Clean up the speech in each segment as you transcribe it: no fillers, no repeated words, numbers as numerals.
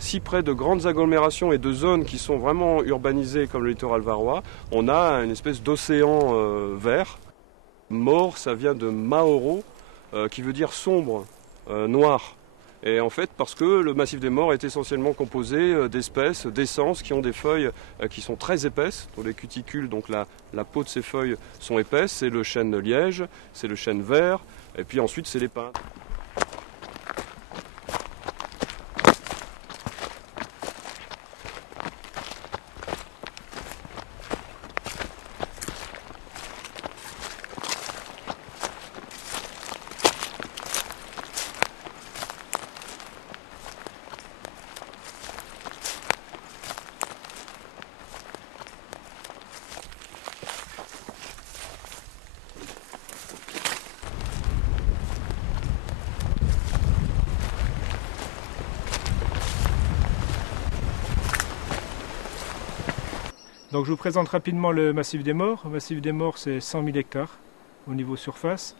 si près de grandes agglomérations et de zones qui sont vraiment urbanisées comme le littoral varois, on a une espèce d'océan vert. Maure, ça vient de Mauro, qui veut dire sombre, noir. Et en fait, parce que le massif des Maures est essentiellement composé d'espèces, d'essences qui ont des feuilles qui sont très épaisses, dont les cuticules, donc la peau de ces feuilles sont épaisses. C'est le chêne liège, c'est le chêne vert, et puis ensuite c'est les pins. Donc je vous présente rapidement le massif des Maures. Le massif des Maures, c'est 100 000 hectares au niveau surface.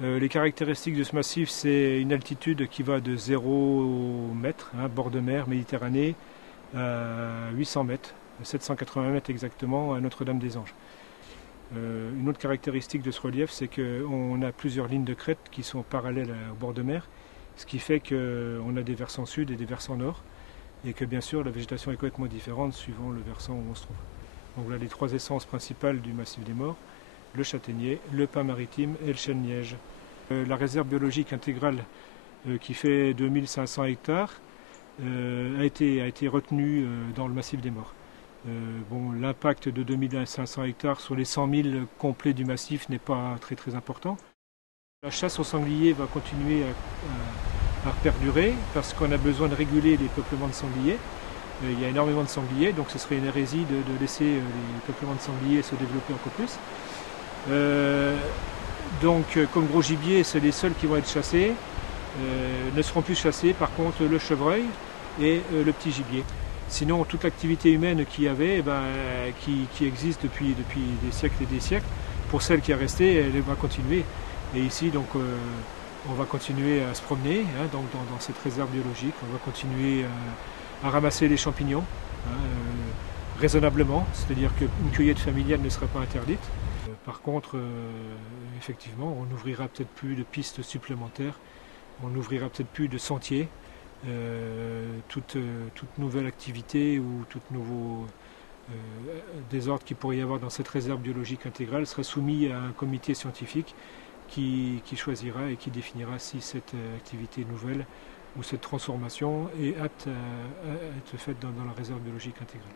Les caractéristiques de ce massif, c'est une altitude qui va de 0 mètres, bord de mer, Méditerranée, à 800 mètres, 780 mètres exactement, à Notre-Dame-des-Anges. Une autre caractéristique de ce relief, c'est qu'on a plusieurs lignes de crête qui sont parallèles au bord de mer, ce qui fait qu'on a des versants sud et des versants nord, et que bien sûr la végétation est complètement différente suivant le versant où on se trouve. Donc voilà les trois essences principales du massif des Maures, le châtaignier, le pin maritime et le chêne liège. La réserve biologique intégrale qui fait 2500 hectares a été retenue dans le massif des Maures. L'impact de 2500 hectares sur les 100 000 complets du massif n'est pas très important. La chasse au sanglier va continuer à perdurer parce qu'on a besoin de réguler les peuplements de sangliers. Il y a énormément de sangliers, donc ce serait une hérésie de laisser les peuplements de sangliers se développer encore plus. Comme gros gibier, c'est les seuls qui vont être chassés. Ne seront plus chassés par contre le chevreuil et le petit gibier. Sinon, toute l'activité humaine qu'il y avait, qui existe depuis des siècles et des siècles, pour celle qui est restée, elle va continuer. Et ici, donc, on va continuer à se promener dans cette réserve biologique. On va continuer à ramasser les champignons raisonnablement, c'est-à-dire qu'une cueillette familiale ne sera pas interdite. Par contre, effectivement, on n'ouvrira peut-être plus de pistes supplémentaires, on n'ouvrira peut-être plus de sentiers. Toute nouvelle activité ou tout nouveau désordre qu'il pourrait y avoir dans cette réserve biologique intégrale sera soumis à un comité scientifique qui choisira et qui définira si cette activité nouvelle ou cette transformation est apte à être faite dans la réserve biologique intégrale.